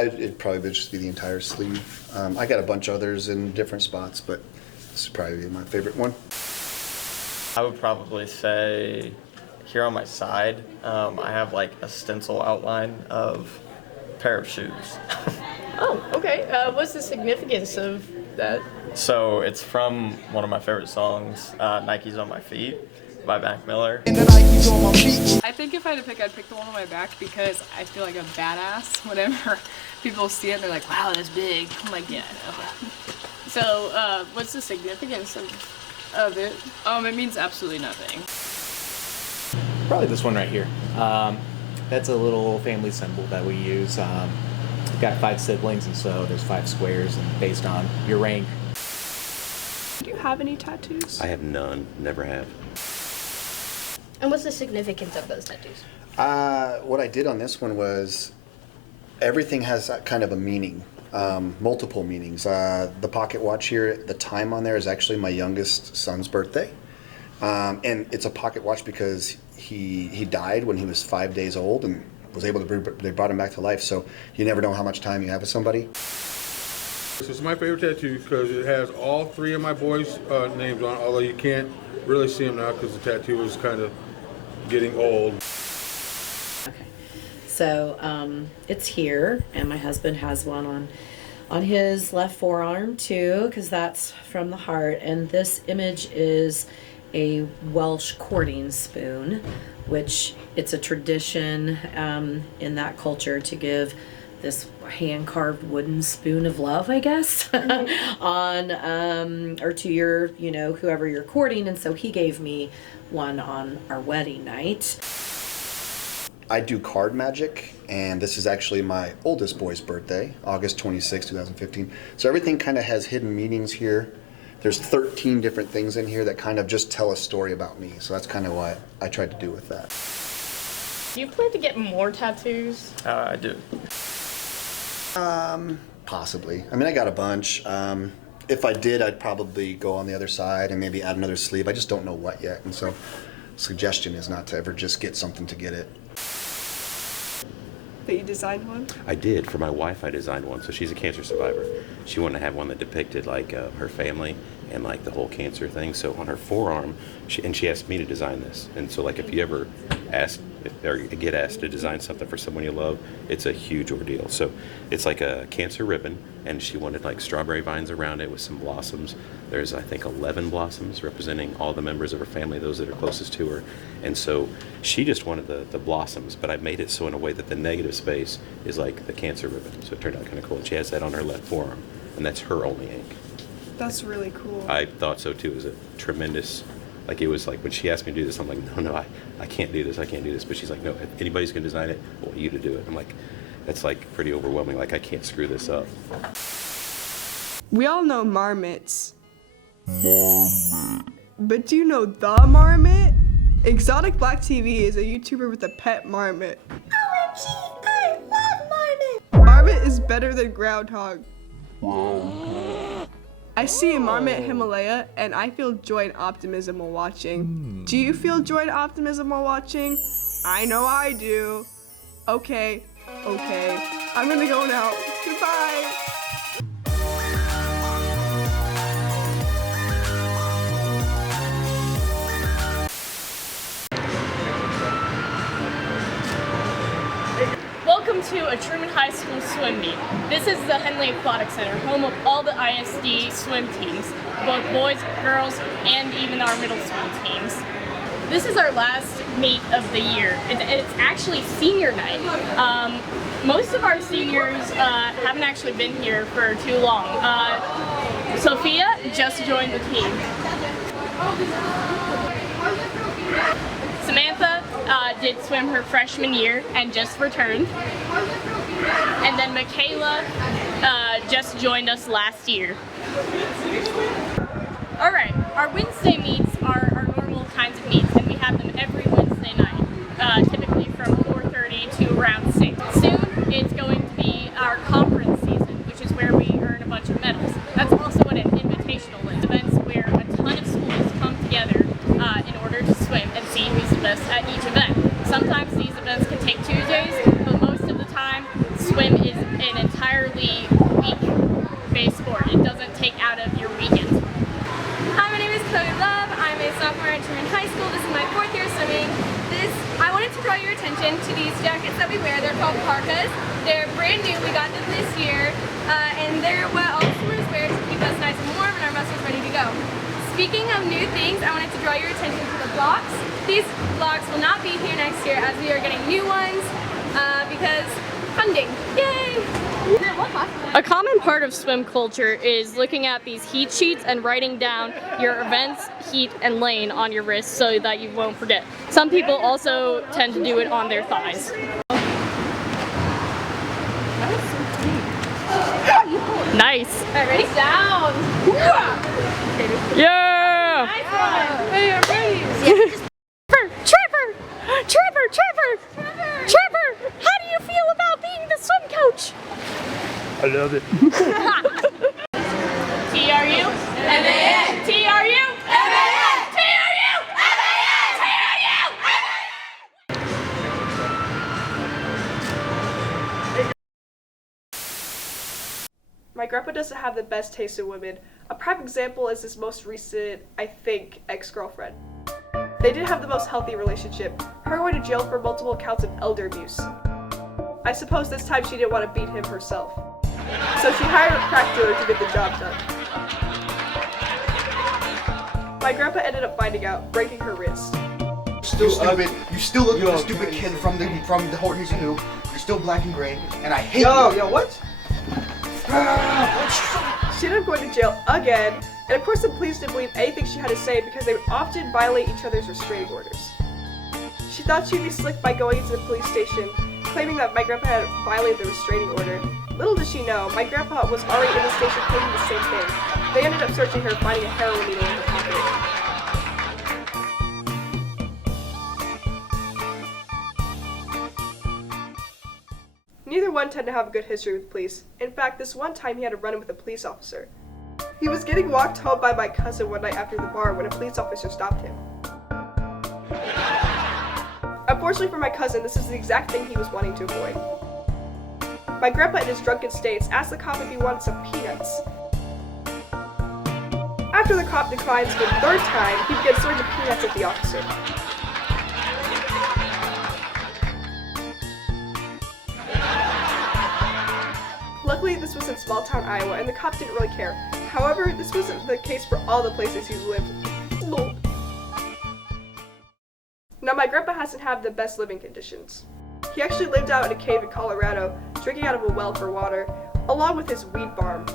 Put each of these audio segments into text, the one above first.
It'd probably just be the entire sleeve. I got a bunch of others in different spots, but this is probably my favorite one. I would probably say here on my side, I have like a stencil outline of a pair of shoes. Oh, okay. What's the significance of that? So it's from one of my favorite songs, Nike's on My Feet by Mac Miller. I think if I had to pick, I'd pick the one on my back because I feel like a badass whenever people see it. They're like, wow, that's big. I'm like, yeah, I know. So, what's the significance of it? It means absolutely nothing. Probably this one right here. That's a little family symbol that we use. We've got 5 siblings, and so there's 5 squares, and based on your rank. Do you have any tattoos? I have none, never have. And what's the significance of those tattoos? What I did on this one was everything has kind of a meaning, multiple meanings. The pocket watch here, the time on there is actually my youngest son's birthday. And it's a pocket watch because he died when he was 5 days old and was able to, they brought him back to life. So you never know how much time you have with somebody. This is my favorite tattoo because it has all 3 of my boys' names on it, although you can't really see them now because the tattoo is kind of getting old. Okay, so it's here, and my husband has one on his left forearm too, because that's from the heart. And this image is a Welsh courting spoon, which it's a tradition in that culture to give this hand-carved wooden spoon of love, I guess, on or to your, whoever you're courting. And so he gave me one on our wedding night. I do card magic, and this is actually my oldest boy's birthday, August 26, 2015. So everything kind of has hidden meanings here. There's 13 different things in here that kind of just tell a story about me. So that's kind of what I tried to do with that. Do you plan to get more tattoos? I do. Possibly. I mean, I got a bunch. If I did, I'd probably go on the other side and maybe add another sleeve. I just don't know what yet. And so suggestion is not to ever just get something to get it. That you designed one? I did. For my wife, I designed one. So she's a cancer survivor. She wanted to have one that depicted like her family and like the whole cancer thing. So on her forearm, she asked me to design this. And so like if you ever ask or get asked to design something for someone you love, it's a huge ordeal. So it's like a cancer ribbon, and she wanted like strawberry vines around it with some blossoms. There's I think 11 blossoms representing all the members of her family, those that are closest to her. And so she just wanted the blossoms, but I made it so in a way that the negative space is like the cancer ribbon. So it turned out kind of cool. And she has that on her left forearm, and that's her only ink. That's really cool. I thought so too. It was a tremendous, like it was like when she asked me to do this, I'm like, no, I can't do this, I can't do this. But she's like, no, if anybody's gonna design it, I want you to do it. I'm like, that's like pretty overwhelming. Like I can't screw this up. We all know marmots. But do you know the marmot? Exotic Black TV is a YouTuber with a pet marmot. OMG, I love marmot! Marmot is better than groundhog. I see a marmot Himalaya, and I feel joy and optimism while watching. Do you feel joy and optimism while watching? I know I do. Okay. I'm gonna go now. Goodbye. Welcome to a Truman High School swim meet. This is the Henley Aquatic Center, home of all the ISD swim teams, both boys, girls, and even our middle school teams. This is our last meet of the year. It's actually senior night. Most of our seniors haven't actually been here for too long. Sophia just joined the team. Samantha did swim her freshman year and just returned. And then Michaela just joined us last year. Alright, our Wednesday meets are our normal kinds of meets, and we have them every Wednesday night, typically from 4:30 to around 6. Soon it's going to be our conference season, which is where we earn a bunch of medals. That's also what an invitational is. Events where a ton of schools come together in order to swim and see who's the best at each event. Sometimes these events can take 2 days, but most of into these jackets that we wear. They're called parkas. They're brand new. We got them this year. And they're what all swimmers wear to keep us nice and warm and our muscles ready to go. Speaking of new things, I wanted to draw your attention to the blocks. These blocks will not be here next year as we are getting new ones because funding. Yay! A common part of swim culture is looking at these heat sheets and writing down your events, heat, and lane on your wrist so that you won't forget. Some people also tend to do it on their thighs. Nice. Alright, ready? Down. Yeah. Nice one. Hey, I'm ready. Trevor, how do you feel about being the swim coach? I love it. TRU, MAN, TRU, MAN, TRU, MAN, My grandpa doesn't have the best taste in women. A prime example is his most recent, I think, ex-girlfriend. They didn't have the most healthy relationship. Her went to jail for multiple counts of elder abuse. I suppose this time she didn't want to beat him herself. So she hired a crack dealer to get the job done. My grandpa ended up finding out, breaking her wrist. Still stupid. You still look like the stupid kid from the Hortons Who. You're still black and gray, and I hate you. Yo, what? She ended up going to jail again, and of course the police didn't believe anything she had to say because they would often violate each other's restraining orders. She thought she'd be slick by going into the police station, claiming that my grandpa had violated the restraining order. Little did she know, my grandpa was already in the station claiming the same thing. They ended up searching her, finding a heroin needle in her pocket. Neither one tended to have a good history with police. In fact, this one time he had a run-in with a police officer. He was getting walked home by my cousin one night after the bar when a police officer stopped him. Unfortunately for my cousin, this is the exact thing he was wanting to avoid. My grandpa in his drunken states asked the cop if he wanted some peanuts. After the cop declines for the third time, he begins throwing the peanuts at the officer. Luckily, this was in small-town Iowa, and the cop didn't really care. However, this wasn't the case for all the places he's lived. Now, my grandpa hasn't had the best living conditions. He actually lived out in a cave in Colorado, drinking out of a well for water, along with his weed farm.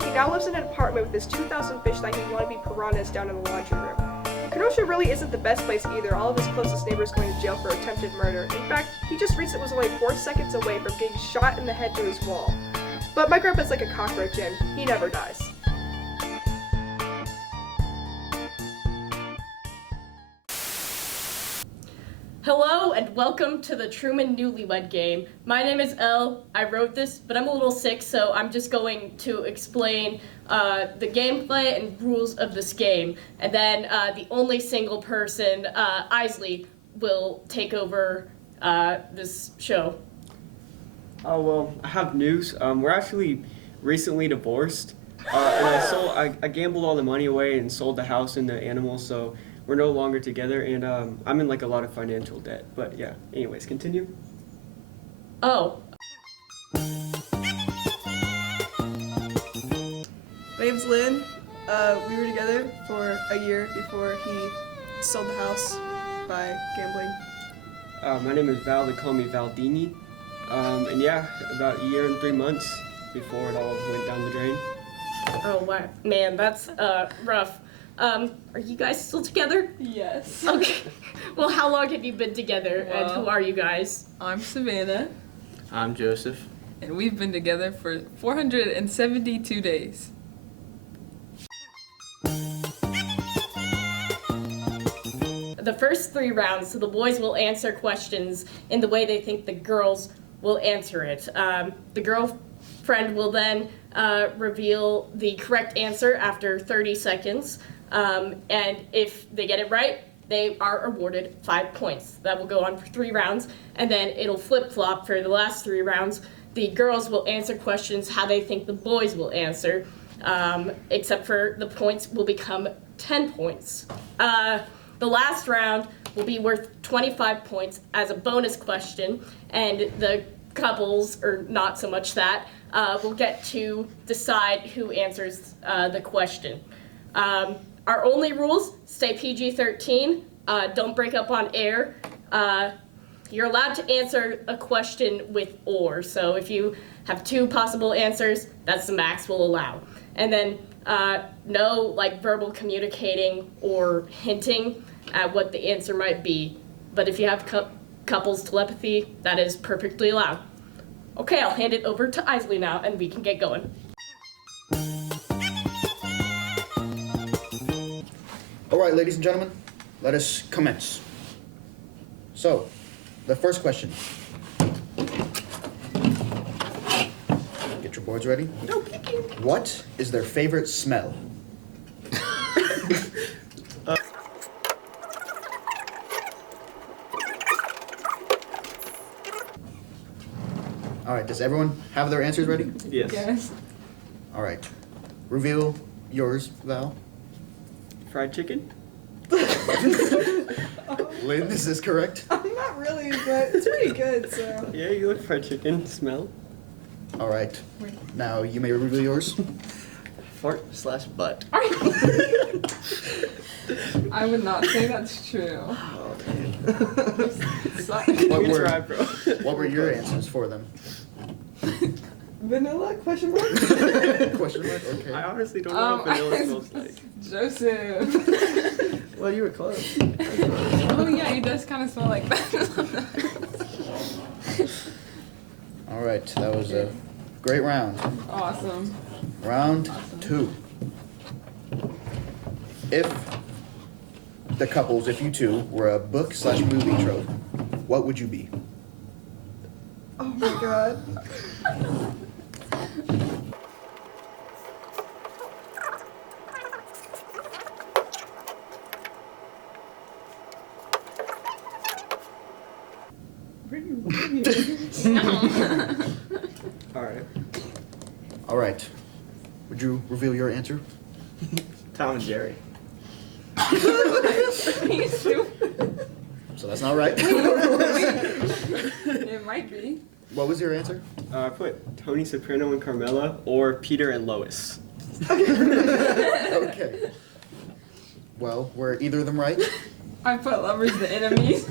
He now lives in an apartment with his 2,000 fish that he wannabe piranhas down in the laundry room. Kenosha really isn't the best place either. All of his closest neighbors going to jail for attempted murder. In fact, he just recently was only 4 seconds away from getting shot in the head through his wall. But my grandpa's like a cockroach and he never dies. Hello and welcome to the Truman Newlywed Game. My name is Elle. I wrote this, but I'm a little sick, so I'm just going to explain the gameplay and rules of this game. And then the only single person, Isley, will take over this show. Oh, well, I have news. We're actually recently divorced. And I gambled all the money away and sold the house and the animals, so we're no longer together, and I'm in like a lot of financial debt. But yeah, anyways, continue. Oh. My name's Lynn. We were together for a year before he sold the house by gambling. My name is Val. They call me Valdini. And yeah, about a year and 3 months before it all went down the drain. Oh, wow. Man, that's rough. Are you guys still together? Yes. Okay. Well, how long have you been together, and who are you guys? I'm Savannah. I'm Joseph. And we've been together for 472 days. The first 3 rounds, so the boys will answer questions in the way they think the girls will answer it. The girlfriend will then reveal the correct answer after 30 seconds. And if they get it right, they are awarded 5 points. That will go on for 3 rounds, and then it'll flip-flop for the last 3 rounds. The girls will answer questions how they think the boys will answer, except for the points will become 10 points. The last round will be worth 25 points as a bonus question, and the couples, or not so much that, will get to decide who answers the question. Our only rules, stay PG-13, don't break up on air. You're allowed to answer a question with or, so if you have 2 possible answers, that's the max we'll allow. And then no like verbal communicating or hinting at what the answer might be. But if you have couples telepathy, that is perfectly allowed. Okay, I'll hand it over to Isley now, and we can get going. All right, ladies and gentlemen, let us commence. So, the first question. Get your boards ready. No peeking. What is their favorite smell? All right, does everyone have their answers ready? Yes. Yes. All right. Reveal yours, Val. Fried chicken? Lynn, is this correct? I'm not really, but it's pretty good, so. Yeah, you like fried chicken. Smell? All right. Now you may reveal yours. Fart/butt. I would not say that's true. What were your answers for them? Vanilla, question mark? Question mark? Okay. I honestly don't know what vanilla smells like. Joseph. Well, you were close. Oh yeah, it does kind of smell like that. All right, that was a great round. Awesome. Round 2. If the couples, if you two, were a book/movie trope, what would you be? Oh my god. Alright. All right. Would you reveal your answer? Tom and Jerry. So that's not right. It might be. What was your answer? I put Tony Soprano and Carmela or Peter and Lois. Okay. Well, were either of them right? I put lovers the enemies.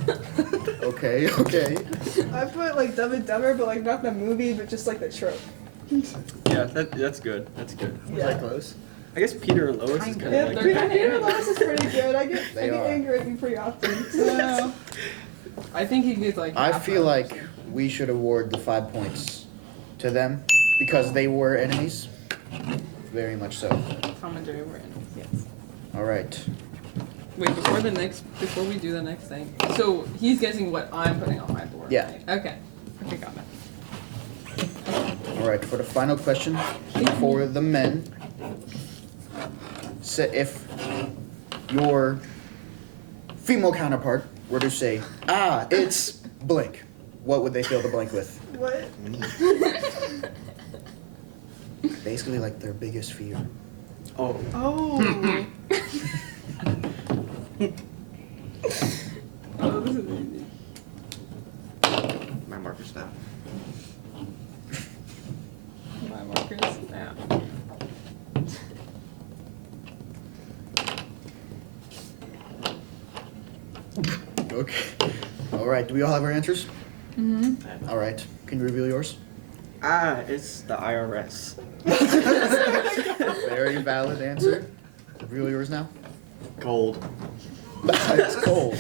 Okay, okay. I put like Dumb and Dumber, but like not the movie, but just like the trope. Yeah, that's good. That's good. Was that close? I guess Peter and Lois is kind Yeah, of like. Peter Lois is pretty good. I get They are. angry at you pretty often. No. I think he gets like. I half feel of like we should award the 5 points to them because they were enemies. Very much so. Tom and Jerry were enemies. Yes. All right. Wait, before we do the next thing. So he's guessing what I'm putting on my board. Yeah. Right? Okay. Okay, got it. All right, for the final question for the men. So if your female counterpart were to say, it's blank, what would they fill the blank with? What? Basically like their biggest fear. Oh. Oh. Oh, this is easy. My marker's down. My markers. Yeah. Okay. All right, do we all have our answers? Mm-hmm. All right, can you reveal yours? It's the IRS. Very valid answer. Reveal yours now. Gold. It's cold.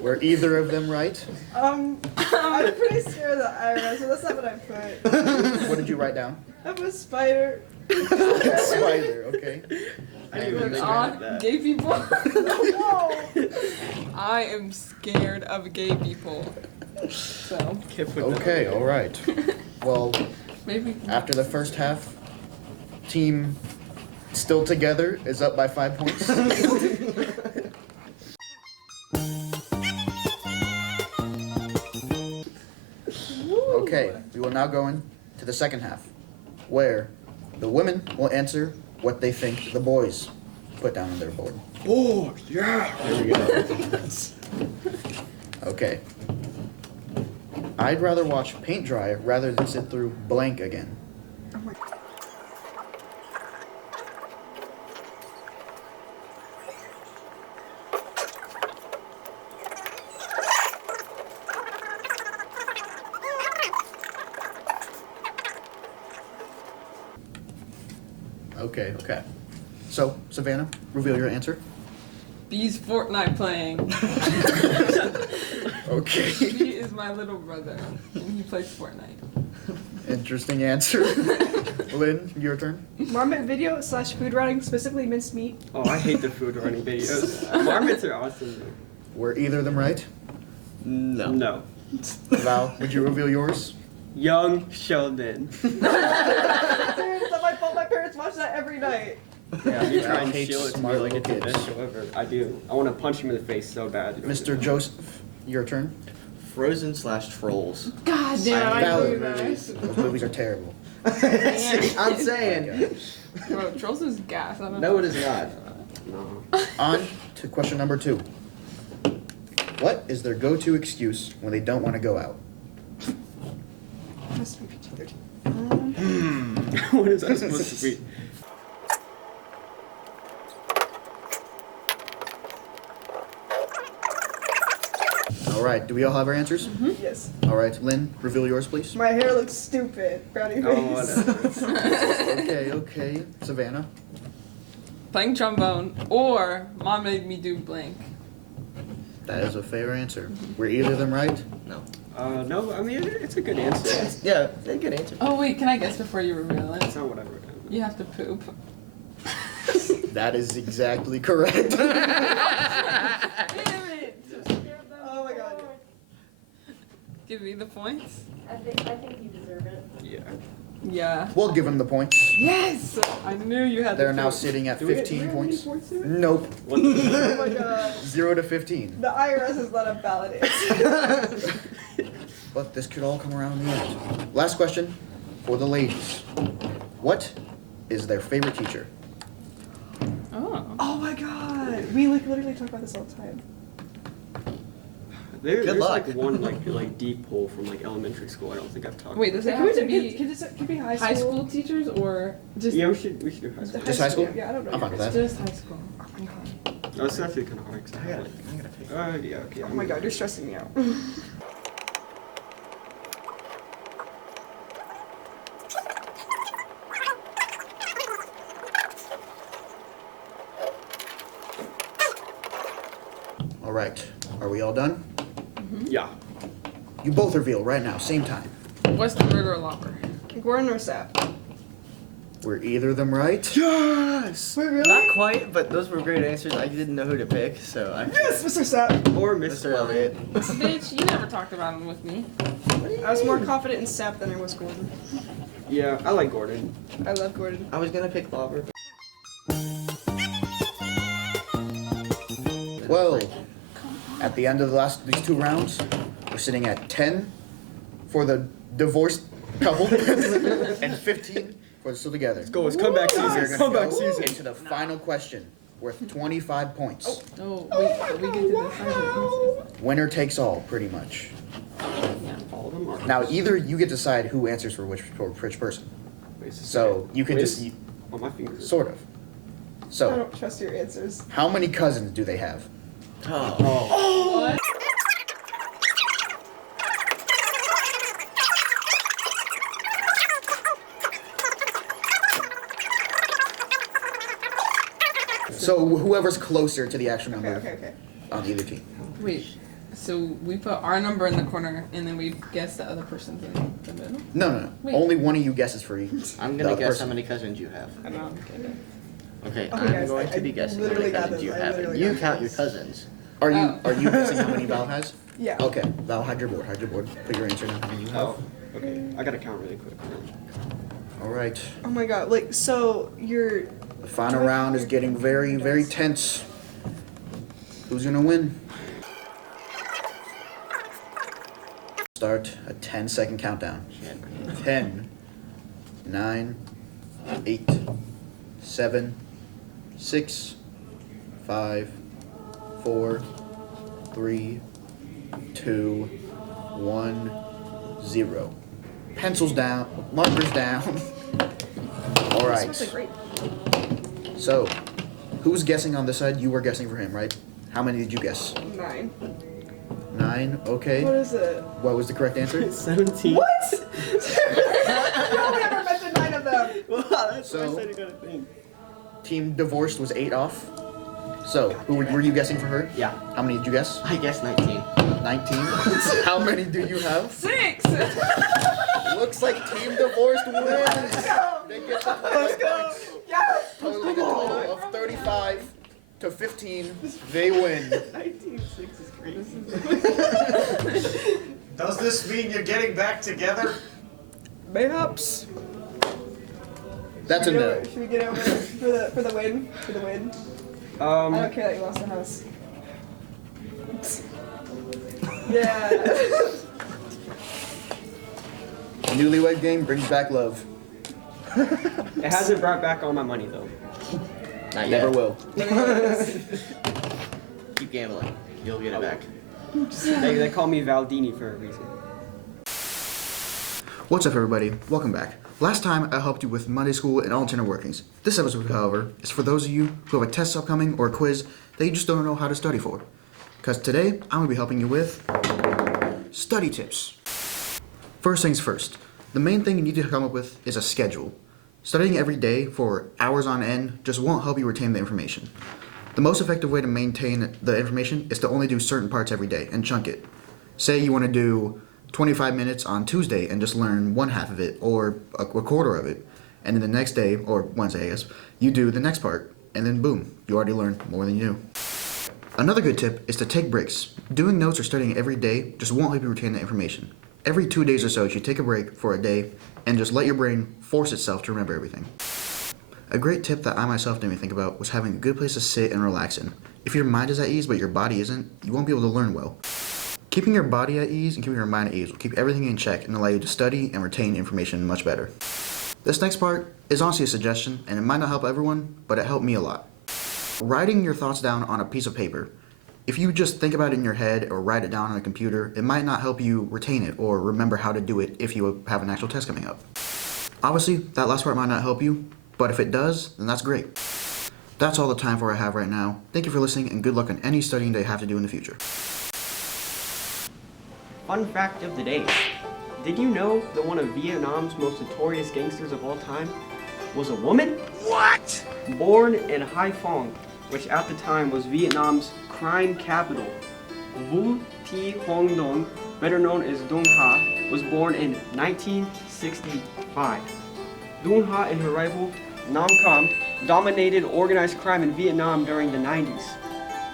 Were either of them right? I'm pretty scared of the IRS, so that's not what I put. What did you write down? I put spider. Spider, okay. I And knew you it. got- Gay people. No. I am scared of gay people. So Can't put that Okay, on. all right. Well, maybe. after the first half, team still together is up by 5 points. Okay, we will now go into the second half, where the women will answer what they think the boys put down on their board. Oh, yeah. There we go. Okay. I'd rather watch paint dry rather than sit through blank again. Okay. So, Savannah, reveal your answer. B's Fortnite playing. Okay. B is my little brother, and he plays Fortnite. Interesting answer. Lynn, your turn. Marmot video / food writing, specifically minced meat. Oh, I hate the food running videos. Marmots are awesome. Were either of them right? No. Val, would you reveal yours? Young Sheldon. It's not my fault. My parents watch that every night. Yeah, you try and hates shield it to me smart like it's the little best kids. show ever. I do. I want to punch him in the face so bad. Mr. Joseph, your turn. Frozen / Trolls. God damn, I Valid knew that. movies. Those movies are terrible. I'm saying. Bro, Trolls is gas. I don't No, know. it is not. No. On to question number 2. What is their go-to excuse when they don't want to go out? Must be PG-13. What is that supposed to be? All right, do we all have our answers? Yes. All right, Lynn, reveal yours, please. My hair looks stupid. Brownie Oh, face. Okay. Savannah. Playing trombone, or mom made me do blank. That is a fair answer. Were either of them right? No. No, I mean, it's a good answer. Yeah, a good answer. Oh wait, can I guess before you reveal it? That's not what I wrote down. You have to poop. That is exactly correct. Damn it. Oh my god. Give me the points. I think you deserve it. Yeah. Yeah. We'll give them the points. Yes! I knew you had They're the now poop. sitting at Do we get 15 any points. points here? Nope. Oh my god. 0 to 15. The IRS is not a valid answer. But this could all come around in the end. Last question for the ladies. What is their favorite teacher? Oh. Oh my god. We literally talk about this all the time. There's luck. like one like deep hole from like elementary school. I don't think I've talked. Wait, does it Can we have to do, be can be high school? high school teachers or just Yeah, we should do high school. Just high school? Yeah, I don't know. I'm fine with that. just high school? Oh my god. Oh, it's actually kind of hard. 'Cause I have, like, I'm gonna pick. yeah, okay. Oh my god, you're stressing me out. All right. Are we all done? Yeah. You both reveal right now, same time. What's the murder lobber? Gordon or Sap? Were either of them right? Yes! Wait, really? Not quite, but those were great answers. I didn't know who to pick, so I Yes, Mr. Sap. Or Mr. Elliott. Bitch, you never talked about him with me. I was more confident in Sap than I was Gordon. Yeah, I like Gordon. I love Gordon. I was gonna pick Lobber. Well, at the end of these 2 rounds, we're sitting at 10 for the divorced couple and 15 for the still together. Let's go. It's comeback We're season. gonna Comeback go season. into the final question worth 25 points. Oh, wait, we get to decide. Winner takes all, pretty much. All of them are. Now, either you get to decide who answers for which person. Wait, so So you can wait, just on my fingers. sort of. I So, don't trust your answers. how many cousins do they have? Oh. So whoever's closer to the actual number Okay. on either team. Wait, so we put our number in the corner and then we guess the other person's in the middle? No. Wait. Only one of you guesses for each. I'm the gonna other guess person. how many cousins you have. I don't get it. Okay, Okay, I'm guys, going I to be guessing how many literally got cousins this. you I have. literally You got count your this. cousins. Are you Oh. are you guessing how many Val has? Yeah. Okay, Val, hide your board. Put your answer down. How many you have? Oh, okay. I gotta count really quick. All right. Oh my god, like, so you're. The final round is getting very, very tense. Who's gonna win? Start a 10-second countdown. 10, 9, 8, 7, 6, 5, 4, 3, 2, 1, 0. Pencils down, markers down. All right. So, who was guessing on this side? You were guessing for him, right? How many did you guess? 9. 9, okay. What is it? What was the correct answer? 17. What? No one ever mentioned 9 of them. Wow, that's So- what I said you gotta think. Team divorced was 8 off. So, who were you guessing for her? Yeah. How many did you guess? I guess 19. 19. How many do you have? 6. Looks like Team Divorced wins. They get the points. Yes. Totaling a total of 35 to 15. They win. 19.6 is crazy. Does this mean you're getting back together? Mayhaps. That's a no. Should we get over for the win? For the win. I don't care that you lost the house. Yeah. Newlywed game brings back love. It hasn't brought back all my money though. Not yet. Never will. Keep gambling. You'll get it back. They call me Valdini for a reason. What's up, everybody? Welcome back. Last time I helped you with Monday school and all its inner workings. This episode, however, is for those of you who have a test upcoming or a quiz that you just don't know how to study for. Because today, I'm going to be helping you with study tips. First things first, the main thing you need to come up with is a schedule. Studying every day for hours on end just won't help you retain the information. The most effective way to maintain the information is to only do certain parts every day and chunk it. Say you want to do 25 minutes on Tuesday and just learn one half of it or a quarter of it. And then the next day, or Wednesday I guess, you do the next part and then boom, you already learned more than you knew. Another good tip is to take breaks. Doing notes or studying every day just won't help you retain the information. Every 2 days or so, you should take a break for a day and just let your brain force itself to remember everything. A great tip that I myself didn't even think about was having a good place to sit and relax in. If your mind is at ease but your body isn't, you won't be able to learn well. Keeping your body at ease and keeping your mind at ease will keep everything in check and allow you to study and retain information much better. This next part is honestly a suggestion, and it might not help everyone, but it helped me a lot. Writing your thoughts down on a piece of paper. If you just think about it in your head or write it down on a computer, it might not help you retain it or remember how to do it if you have an actual test coming up. Obviously, that last part might not help you, but if it does, then that's great. That's all the time for I have right now. Thank you for listening, and good luck on any studying that you have to do in the future. Fun fact of the day. Did you know that one of Vietnam's most notorious gangsters of all time was a woman? What? Born in Hai Phong, which at the time was Vietnam's crime capital. Vu Thi Hoang Dong, better known as Dung Ha, was born in 1965. Dung Ha and her rival Nam Cam dominated organized crime in Vietnam during the 90s.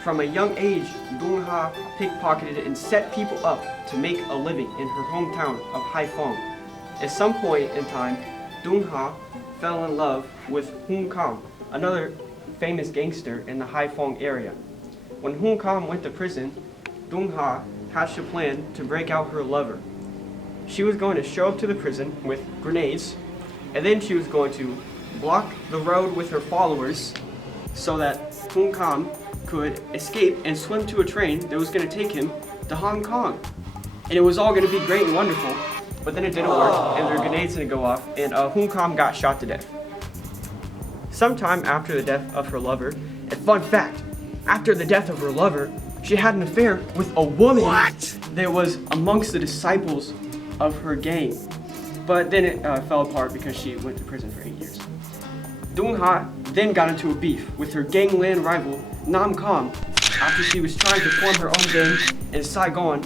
From a young age, Dung Ha pickpocketed and set people up to make a living in her hometown of Hai Phong. At some point in time, Dung Ha fell in love with Hun Cam, another famous gangster in the Hai Phong area. When Hun Cam went to prison, Dung Ha hatched a plan to break out her lover. She was going to show up to the prison with grenades, and then she was going to block the road with her followers so that Hun Cam could escape and swim to a train that was going to take him to Hong Kong. And it was all going to be great and wonderful, but then it didn't work, and their grenades didn't go off, and Hun Cam got shot to death. Sometime after the death of her lover, and fun fact, after the death of her lover, she had an affair with a woman that was amongst the disciples of her gang. But then it fell apart because she went to prison for 8 years. Dung Ha then got into a beef with her gangland rival Nam Cam after she was trying to form her own gang in Saigon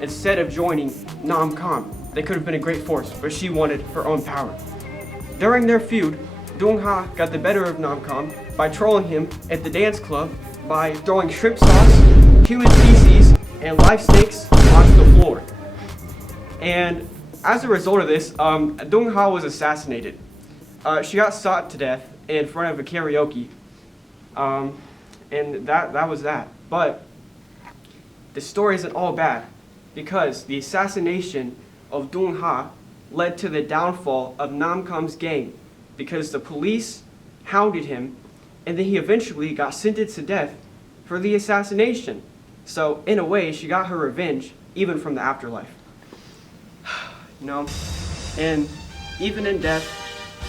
instead of joining Nam Cam. They could have been a great force, but she wanted her own power. During their feud, Dung Ha got the better of Nam Cam by trolling him at the dance club by throwing shrimp sauce, human feces, and live snakes onto the floor. And as a result of this, Dung Ha was assassinated. She got shot to death in front of a karaoke, and that was that. But the story isn't all bad, because the assassination of Dung Ha led to the downfall of Nam Cam's gang, because the police hounded him, and then he eventually got sentenced to death for the assassination. So in a way, she got her revenge even from the afterlife. You know, and even in death,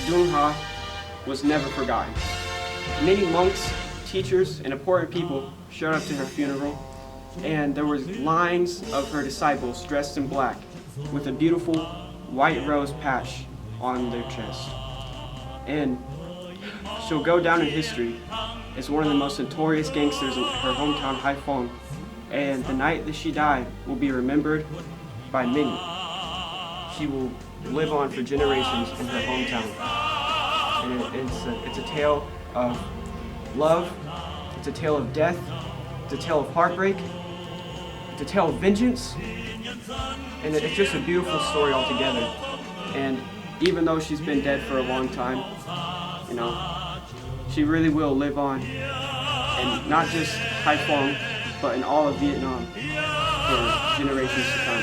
Dung Ha was never forgotten. Many monks, teachers, and important people showed up to her funeral, and there was lines of her disciples dressed in black with a beautiful white rose patch on their chest. And she'll go down in history as one of the most notorious gangsters in her hometown, Haiphong, and the night that she died will be remembered by many. She will live on for generations in her hometown. And it's a tale of love, it's a tale of death, it's a tale of heartbreak, it's a tale of vengeance, and it's just a beautiful story altogether. And even though she's been dead for a long time, you know, she really will live on, and not just Haiphong, but in all of Vietnam for generations to come.